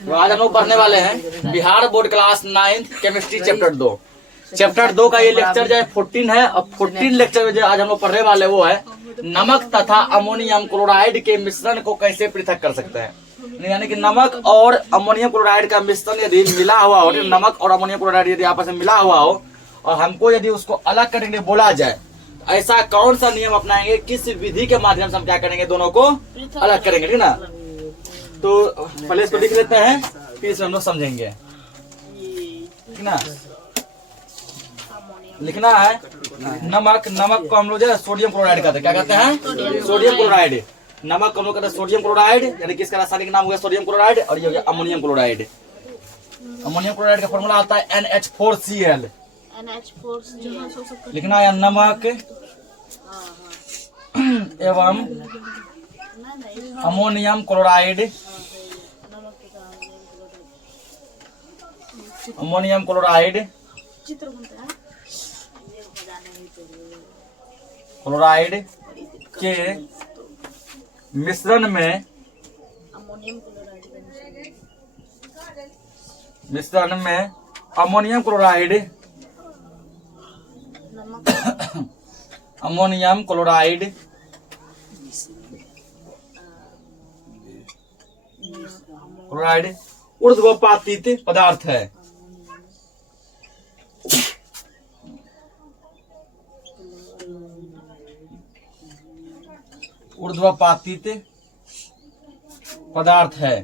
तो आज हम लोग पढ़ने वाले हैं Bihar board class 9 chemistry chapter 2 का ये लेक्चर जो है 14 है। और 14 लेक्चर में जो आज हम लोग पढ़ने वाले वो है नमक तथा अमोनियम क्लोराइड के मिश्रण को कैसे पृथक कर सकते हैं। यानी कि नमक और अमोनियम क्लोराइड का मिश्रण यदि मिला हुआ हो, नमक और अमोनियम क्लोराइड यदि आपस में मिला हुआ हो और हमको यदि उसको अलग करने के लिए बोला जाए, ऐसा कौन सा नियम अपनाएंगे, किस विधि के माध्यम से हम क्या करेंगे, दोनों को अलग करेंगे, ठीक ना। तो पहले इसको लिख लेते हैं, फिर इसमें हम लोग समझेंगे, ठीक ना। लिखना है नमक को हम लोग जो है सोडियम क्लोराइड कहते हैं। क्या कहते हैं? Sodium chloride. नमक को हम लोग कहते हैं सोडियम क्लोराइड, यानी कि इसका रासायनिक नाम हो गया सोडियम क्लोराइड। और ये हो गया अमोनियम क्लोराइड। अमोनियम क्लोराइड का फॉर्मूला आता है NH4Cl। लिखना है नमक एवं अमोनियम क्लोराइड, अमोनियम क्लोराइड के मिश्रण में अमोनियम क्लोराइड ऊर्ध्वपातित पदार्थ है। ऊर्ध्वपातित पदार्थ है।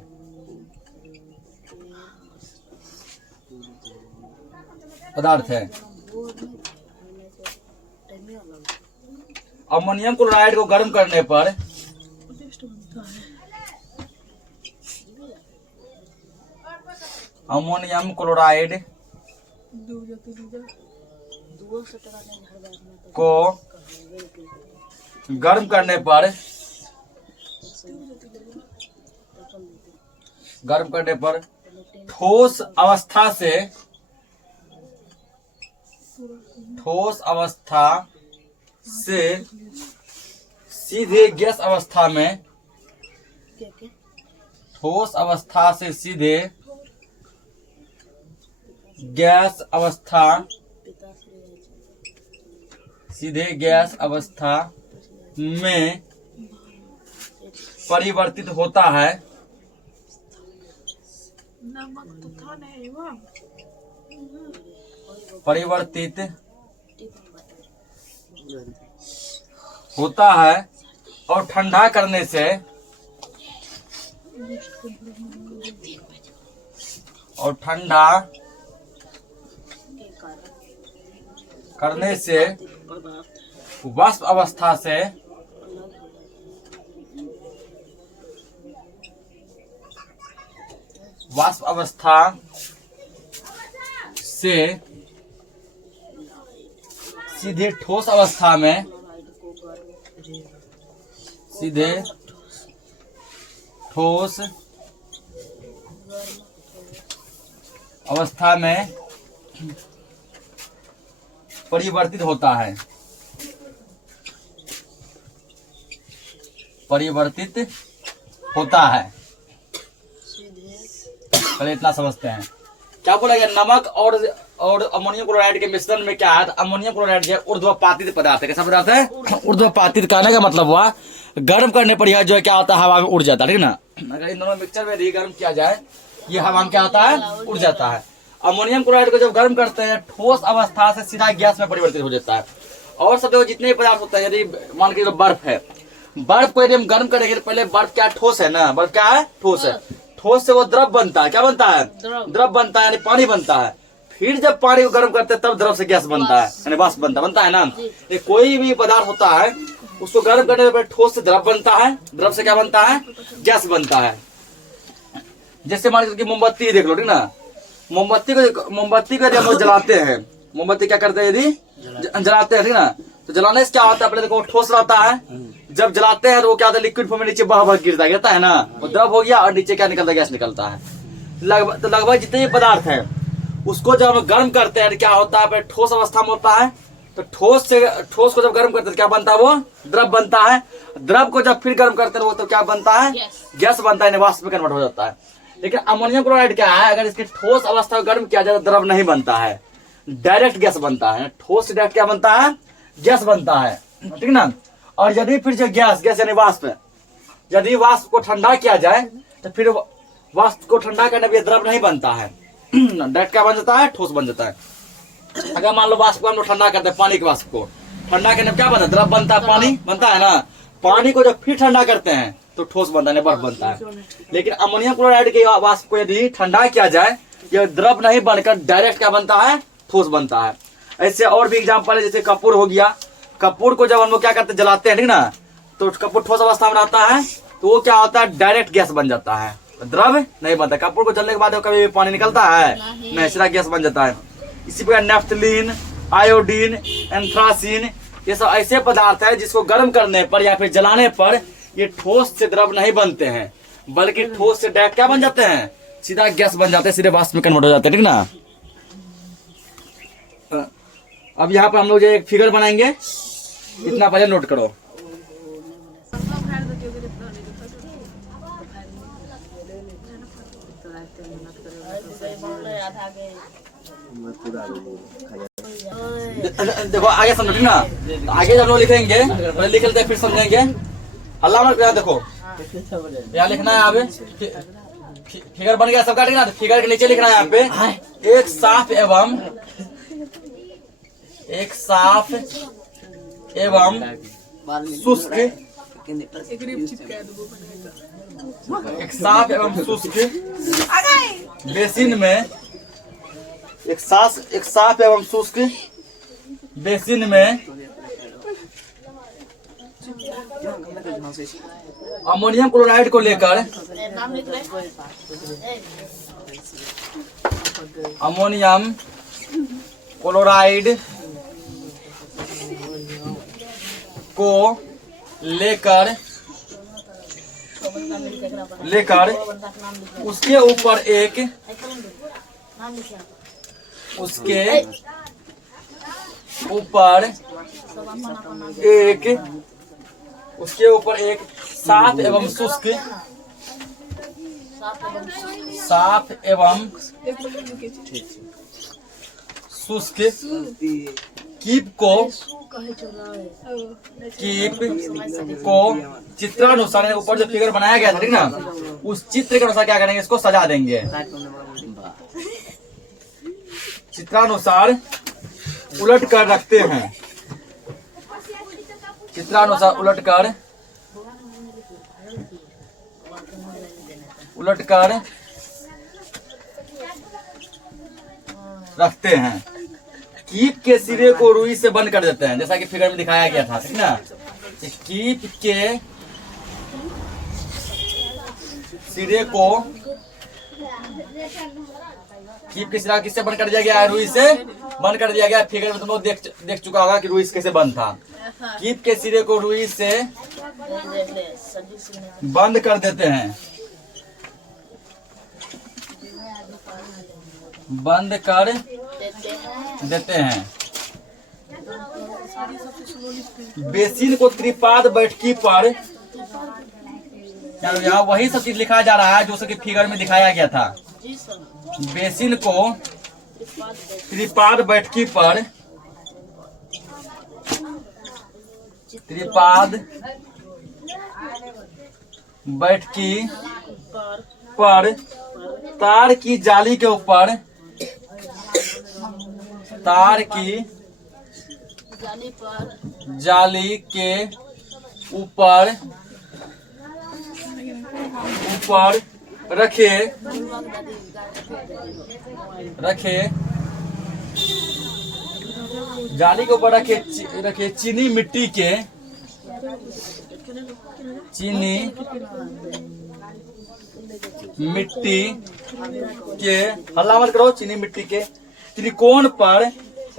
अमोनियम क्लोराइड को गर्म करने पर अमोनियम क्लोराइड को गर्म करने पर ठोस अवस्था से सीधे गैस अवस्था में, ठोस अवस्था से सीधे गैस अवस्था में परिवर्तित होता है। और ठंडा करने से वाष्प अवस्था से सीधे ठोस अवस्था में परिवर्तित होता है। पहले इतना समझते हैं। क्या बोला गया? नमक और अमोनियम क्लोराइड के मिश्रण में क्या है? अमोनियम क्लोराइड जो है ऊर्ध्वपातित पदार्थ है। कैसा पदार्थ है? ऊर्ध्वपातित। कहने का मतलब हुआ गर्म करने पर यह जो है क्या होता है, हवा में उड़ जाता है, ठीक ना। अगर इन दोनों मिक्सचर में यदि गर्म किया जाए, ये हवा में क्या होता है, उड़ जाता है। अमोनियम क्लोराइड को जब गर्म करते हैं, ठोस अवस्था से सीधा गैस में परिवर्तित हो जाता है। और सब जितने पदार्थ होते हैं, यदि मान के बर्फ है, बर्फ को यदि हम गर्म करेंगे तो पहले बर्फ क्या ठोस है ना, बर्फ क्या है, ठोस है। ठोस से वो द्रव बनता है। क्या बनता है? द्रव बनता है, यानी पानी बनता है। फिर जब पानी को गर्म करते हैं तब द्रव से गैस बनता है, यानी वाष्प बनता है ना। ये कोई भी पदार्थ होता है उसको गर्म करने पर ठोस से द्रव बनता है, द्रव से क्या बनता है, गैस बनता है। जैसे मान लीजिए मोमबत्ती देख लो, ठीक ना। मोमबत्ती को यदि हम लोग जलाते हैं, मोमबत्ती क्या करते हैं, यदि जलाते हैं, ठीक ना, तो जलाने से क्या होता है, पहले देखो ठोस रहता है। जब जलाते हैं तो वो क्या होता है, लिक्विड फॉर्म में नीचे बह गिरता है ना, वो द्रव हो गया और नीचे क्या निकलता है, गैस निकलता है। लगभग जितने भी पदार्थ है उसको जब हम गर्म करते हैं क्या होता है, ठोस अवस्था में होता है। तो ठोस को जब गर्म करते हैं क्या बनता है, वो द्रव बनता है। द्रव को जब फिर गर्म करते हैं वो तो क्या बनता है, गैस बनता है, वाष्प में कन्वर्ट हो जाता है। लेकिन अमोनियम क्लोराइड क्या है, अगर इसकी ठोस अवस्था को गर्म किया जाए तो द्रव नहीं बनता है, डायरेक्ट गैस बनता है। ठोस से डायरेक्ट क्या बनता है, गैस बनता है, ठीक ना। और यदि फिर जो गैस यानी वाष्प, यदि वाष्प को ठंडा किया जाए तो फिर वाष्प को ठंडा करने पर द्रव नहीं बनता है, डायरेक्ट क्या बन जाता है, ठोस बन जाता है। अगर मान लो वाष्प को हम लोग ठंडा करते हैं, पानी के वाष्प को ठंडा करने में क्या बनता है, द्रव बनता है, पानी बनता है ना। पानी को जब फिर ठंडा करते हैं तो ठोस बनता है, बर्फ बनता है। लेकिन अमोनियम क्लोराइड के वाष्प को यदि ठंडा किया जाए, यह द्रव नहीं बनकर डायरेक्ट क्या बनता है, ठोस बनता है। ऐसे और भी एग्जाम्पल है, जैसे कपूर हो गया। कपूर को जब हम लोग क्या करते हैं, जलाते हैं, ठीक ना, तो कपूर ठोस अवस्था में रहता है, तो वो क्या होता है, डायरेक्ट गैस बन जाता है, द्रव नहीं बनता। कपूर को जलने के बाद कभी भी पानी निकलता है नहीं, सीधा गैस बन जाता है। इसी प्रकार नेफ्थलीन, आयोडीन, एंथ्रासीन, ये सब ऐसे पदार्थ है जिसको गर्म करने पर या फिर जलाने पर ये ठोस से द्रव नहीं बनते हैं, बल्कि ठोस से डायरेक्ट क्या बन जाते हैं, सीधा गैस बन जाते हैं, सीधे वाष्प में कन्वर्ट हो जाते हैं, ठीक ना। अब यहाँ पर हम लोग जो एक फिगर बनाएंगे, इतना पहले नोट करो। देखो आगे समझो, ठीक ना। आगे जब लोग लिखेंगे, पहले लिख लेते हैं फिर समझेंगे। अल्लाह मत देखो, यहाँ लिखना है, यहाँ फिगर बन गया सबका, ठीक ना। फिगर के नीचे लिखना है यहाँ पे, एक साफ एवं शुष्क, एक साफ एवं शुष्क बेसिन में, एक साफ एवं शुष्क बेसिन में अमोनियम क्लोराइड को लेकर, अमोनियम क्लोराइड को लेकर उसके ऊपर एक साफ एवं शुष्क कीप को चित्रानुसार, ऊपर जो फिगर बनाया गया था, ठीक ना, उस चित्र के अनुसार क्या करेंगे, इसको सजा देंगे। चित्रानुसार उलट कर रखते हैं, चित्रानुसार उलट कर रखते हैं। कीप के सिरे को रुई से बंद कर देते हैं, जैसा कि फिगर में दिखाया गया था, ठीक ना। कीप के सिरे को, कीप के सिरा किससे बंद कर दिया गया है, रुई से बंद कर दिया गया। फिगर में तुम लोग देख चुका होगा कि रुई कैसे बंद था। कीप के सिरे को रुई से बंद कर देते हैं, बंद कर देते हैं। बेसिन को त्रिपाद बैठकी पर, यहाँ वही सब चीज लिखा जा रहा है जो सबकी फिगर में दिखाया गया था। बेसिन को त्रिपाद बैठकी पर, त्रिपाद बैठकी पर तार की जाली के ऊपर, तार की जाली के ऊपर रखे जाली के ऊपर रखे चीनी मिट्टी के, हल्ला मत करो, चीनी मिट्टी के त्रिकोण पर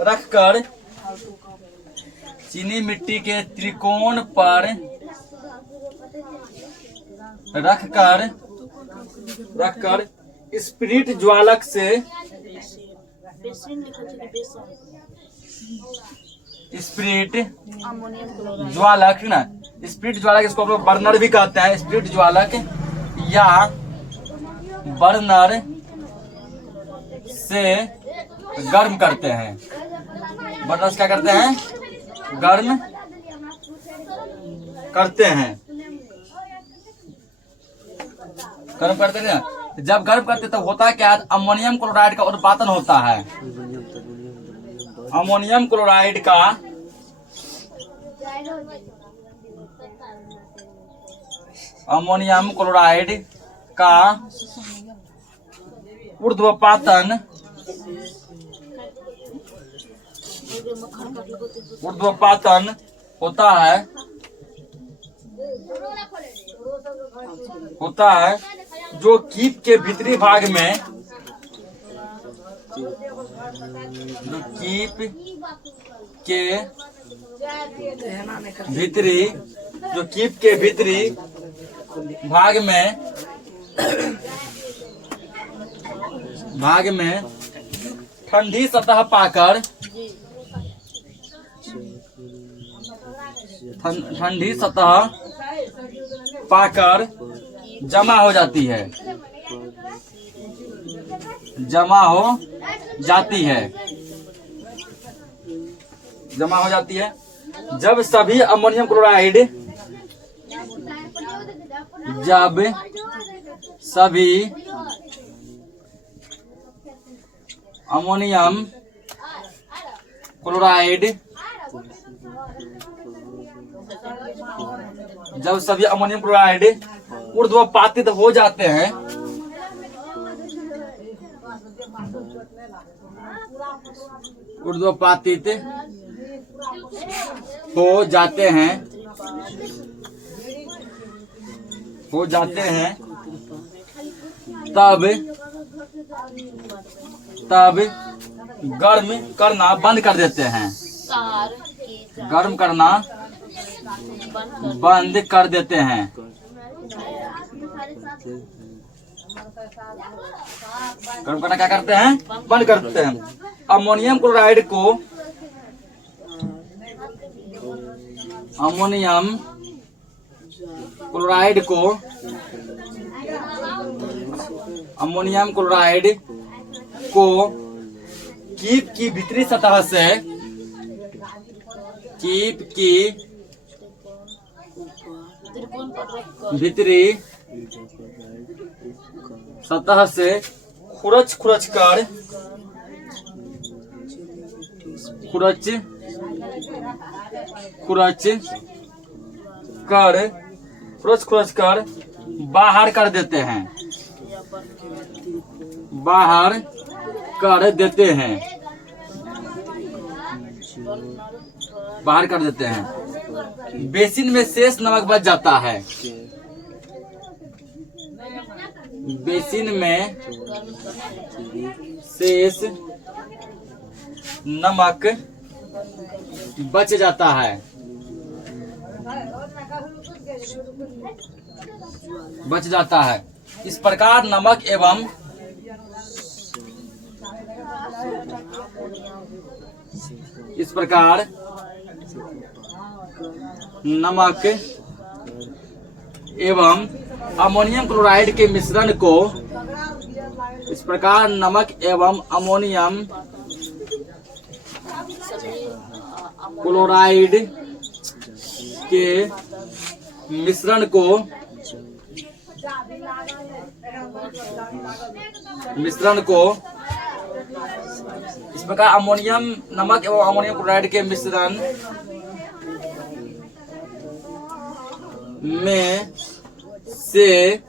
रखकर, चीनी मिट्टी के त्रिकोण पर रखकर स्पिरिट ज्वालक से, स्पिरिट ज्वालक ना, स्पिरिट ज्वालक इसको हम लोग बर्नर भी कहते हैं, स्पिरिट ज्वालक या बर्नर से गर्म करते हैं। बर्नर से क्या करते हैं? गर्म करते हैं। गर्म करते हैं। जब गर्म करते तो होता क्या है? अमोनियम क्लोराइड का उत्पादन होता है। अमोनियम क्लोराइड का ऊर्ध्वपातन होता है जो कीप के भीतरी भाग में जो कीप के भीतरी भाग में ठंडी सतह पाकर जमा हो जाती है। जब सभी अमोनियम क्लोराइड ऊर्ध्वपातित हो जाते हैं तब गर्म करना बंद कर देते हैं। गर्म करना बंद कर देते हैं। गर्म करना क्या करते हैं? बंद कर देते हैं। अमोनियम क्लोराइड को कीप की भीतरी सतह से खुरच कर बाहर कर देते हैं। बेसिन में शेष नमक बच जाता है। बच जाता है। इस प्रकार नमक एवं अमोनियम क्लोराइड के मिश्रण को इस प्रकार अमोनियम नमक एवं अमोनियम क्लोराइड के मिश्रण में से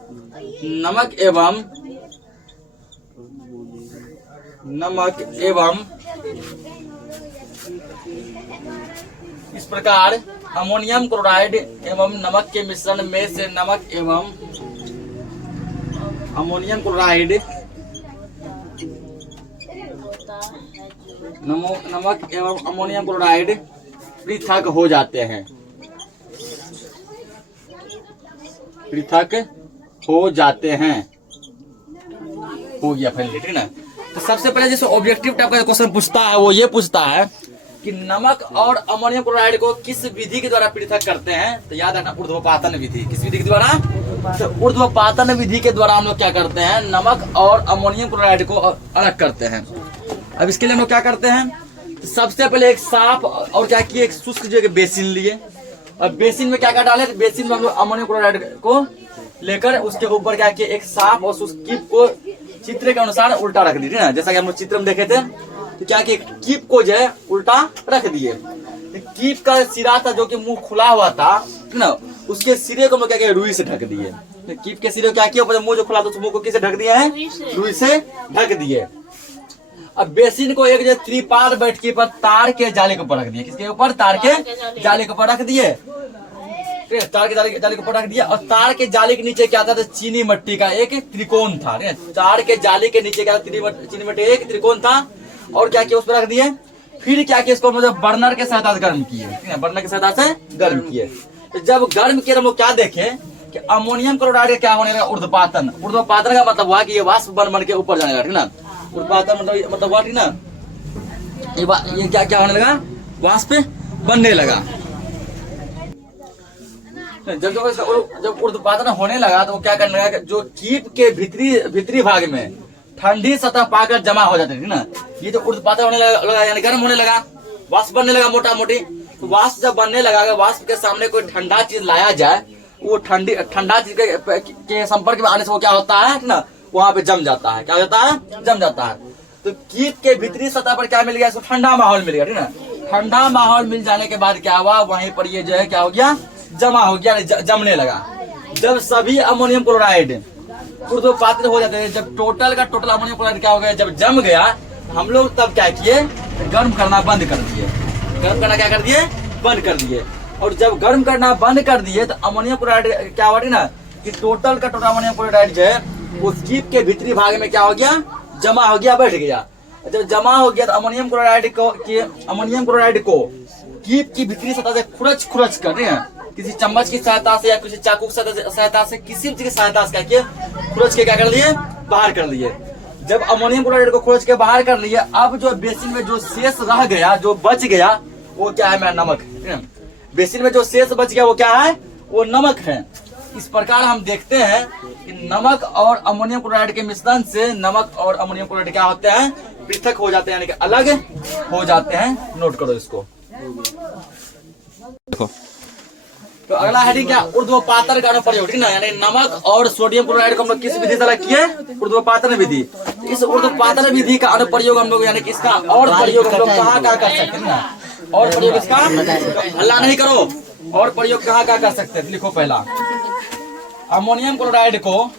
नमक एवं इस प्रकार अमोनियम क्लोराइड एवं नमक के मिश्रण में से नमक एवं अमोनियम क्लोराइड पृथक हो जाते हैं। हो गया फाइनली, ठीक ना। तो सबसे पहले जैसे ऑब्जेक्टिव टाइप का क्वेश्चन पूछता है वो ये पूछता है कि नमक और अमोनियम क्लोराइड को किस विधि के द्वारा पृथक करते हैं। तो याद रखना ऊर्ध्वपातन विधि। किस विधि के द्वारा? तो ऊर्ध्वपातन विधि के द्वारा हम लोग क्या करते हैं, नमक और अमोनियम क्लोराइड को अलग करते हैं। अब इसके लिए हम लोग क्या करते हैं, तो सबसे पहले एक साफ और क्या किए, एक शुष्क जगह बेसिन लिए। अब बेसिन में क्या क्या डाले, तो बेसिन में हम लोग अमोनियम क्लोराइड को लेकर उसके ऊपर क्या किए, एक साफ और शुष्क कीप को चित्र के अनुसार उल्टा रख दिए ना, जैसा कि हम लोग चित्र में देखे थे। तो क्या किए, कीप को जो है उल्टा रख दिए। कीप का सिरा था जो कि मुंह खुला हुआ था ना, उसके सिरे को हम लोग क्या किए, रुई से ढक दिए। कीप के सिरे को क्या किया, ऊपर मुंह जो खुला था उस मुंह को किसे ढक दिया है, रुई से ढक दिए। अब बेसिन को एक जो त्रिपाल बैठकी पर तार के जाले के ऊपर रख दिए। किसके ऊपर, तार के जाले के ऊपर रख दिए। तार के जाले के ऊपर रख दिया। और तार के जाले के नीचे क्या था, तो चीनी मिट्टी का एक त्रिकोण था। तार के जाले के नीचे क्या, चीनी मिट्टी एक त्रिकोण था। और क्या किया, उस पर रख दिए। फिर क्या किया, इसको मतलब बर्नर के सहायता से गर्म किए। बर्नर की सहायता से गर्म किए। तो जब गर्म किए हम लोग क्या देखे कि अमोनियम क्लोराइड क्या होने लगा, ऊर्ध्वपातन। ऊर्ध्वपातन का मतलब हुआ कि ये वाष्प बन के ऊपर जाने लगा, ठीक ना। ऊर्ध्वपातन मतलब हुआ, ठीक ना, ये क्या क्या होने लगा, वाष्प बनने लगा। जब ऊर्ध्वपातन होने लगा तो वो क्या करने लगा, जो कीप के भीतरी भाग में ठंडी सतह पाकर जमा हो जाती थी ना, ये तो ऊर्ध्वपातन होने लगा, यानी गर्म होने लगा, वाष्प बनने लगा मोटा मोटी। तो वाष्प जब बनने लगा, वाष्प के सामने कोई ठंडा चीज लाया जाए, वो ठंडा चीज के संपर्क में आने से वो क्या होता है ना, वहां पे जम जाता है। क्या हो जाता है, जम जाता है। तो कीप के भीतरी सतह पर क्या मिल गया, इसको ठंडा माहौल मिल गया, ठीक ना। ठंडा माहौल मिल जाने के बाद क्या हुआ, वहीं पर ये जो है क्या हो गया, जमा हो गया, जमने लगा। जब सभी अमोनियम क्लोराइड ऊर्ध्वपातित हो जाते हैं, जब टोटल का टोटल अमोनियम क्लोराइड क्या हो गया, जब जम गया, हम लोग तब क्या किए, गर्म करना बंद कर दिए। गर्म करना क्या कर दिए, बंद कर दिए। और जब गर्म करना बंद कर दिए तो अमोनियम क्लोराइड क्या हुआ ना, कि टोटल का टोटल अमोनियम क्लोराइड जो है वो कीप के भीतरी भाग में क्या हो गया, जमा हो गया, बैठ गया। जब जमा हो गया तो अमोनियम क्लोराइड को कीप की भीतरी सतह से खुरच कर रहे हैं, किसी चम्मच की सहायता से या किसी चाकू की सहायता से, किसी चीज की सहायता से क्या खुरच के क्या कर लिए, बाहर कर लिए। जब अमोनियम क्लोराइड को खुरच के बाहर कर लिए, अब जो बेसिन में जो शेष रह गया, जो बच गया, वो क्या है, मेरा नमक। बेसिन में जो शेष बच गया वो क्या है, वो नमक है। इस प्रकार हम देखते हैं कि नमक और अमोनियम क्लोराइड के मिश्रण से नमक और अमोनियम क्लोराइड क्या होते हैं, पृथक हो जाते हैं, यानी कि अलग हो जाते हैं। नोट करो इसको। तो अगला हेडिंग क्या, ऊर्ध्वपातन का अनुप्रयोग, ठीक ना, यानी नमक और सोडियम क्लोराइड को हम लोग किस विधि से अलग किए, ऊर्ध्वपातन विधि। इस ऊर्ध्वपातन विधि का अनुप्रयोग हम लोग, यानी कि इसका और प्रयोग हम लोग कहाँ कर सकते हैं ना, और प्रयोग इसका, हल्ला नहीं करो, और प्रयोग कहाँ कर सकते हैं, लिखो। पहला, अमोनियम क्लोराइड को,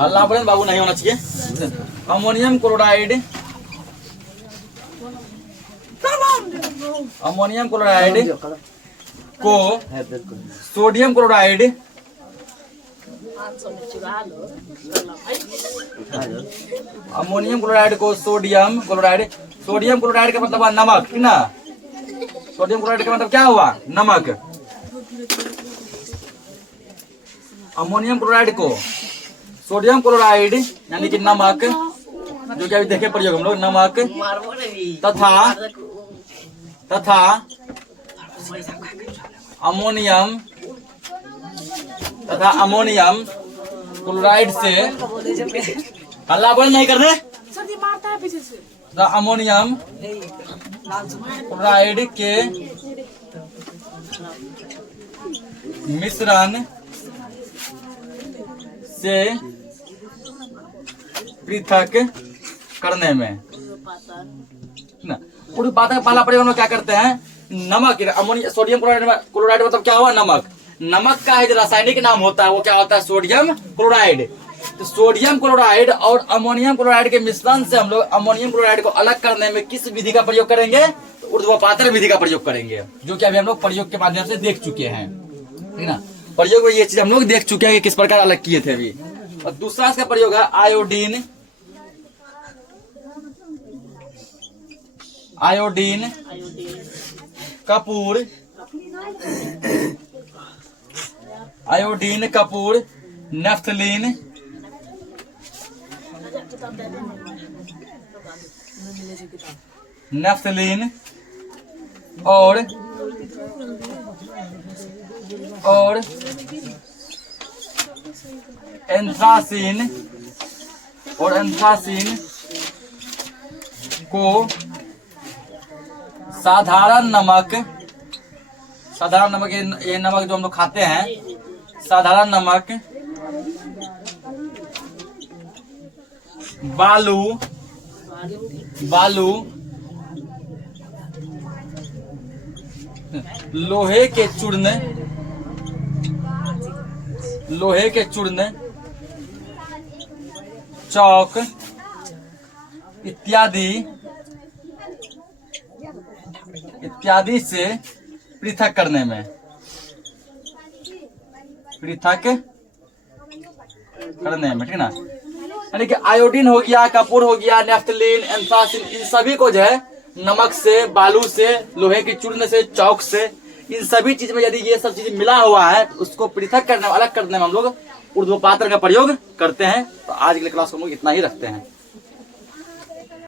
हल्ला बोले बाबू नहीं होना चाहिए। अमोनियम क्लोराइड को सोडियम क्लोराइड अमोनियम क्लोराइड को सोडियम क्लोराइड का मतलब नमक, ठीक ना। सोडियम क्लोराइड का मतलब क्या हुआ, नमक। अमोनियम क्लोराइड को सोडियम क्लोराइड यानी कि नमक, जो कि अभी देखे प्रयोग हम लोग, नमक तथा अमोनियम क्लोराइड से, हल्ला बोल नहीं करने, अमोनियम क्लोराइड के मिश्रण से पृथक करने में ना, ऊर्ध्वपातन का पहला प्रयोग में क्या करते हैं, नमक, अमोनियम सोडियम क्लोराइड मतलब क्या हुआ, नमक। नमक का है जो रासायनिक नाम होता है वो क्या होता है, सोडियम क्लोराइड। तो सोडियम क्लोराइड और अमोनियम क्लोराइड के मिश्रण से हम लोग अमोनियम क्लोराइड को अलग करने में किस विधि का प्रयोग करेंगे, तो ऊर्ध्वपातन विधि का प्रयोग करेंगे, जो कि अभी हम लोग प्रयोग के माध्यम से देख चुके हैं, ठीक ना। प्रयोग में ये चीज हम लोग देख चुके हैं कि किस प्रकार अलग किए थे अभी। और दूसरा इसका प्रयोग है आयोडीन कपूर नेफ्थलीन और और एंथ्रासीन को साधारण नमक ये नमक जो हम लोग खाते हैं, साधारण नमक, बालू, लोहे के चूर्ण, चौक इत्यादि से पृथक करने में, ठीक ना। यानी कि आयोडीन हो गया, कपूर हो गया, नेफ्थलीन, एंथ्रासीन, इन सभी को जो है नमक से, बालू से, लोहे के चूर्ण से, चौक से, इन सभी चीज में यदि ये सब चीज मिला हुआ है तो उसको पृथक करने, अलग करने में हम लोग ऊर्ध्वपात्र का प्रयोग करते हैं। तो आज के लिए क्लास को हम लोग इतना ही रखते हैं।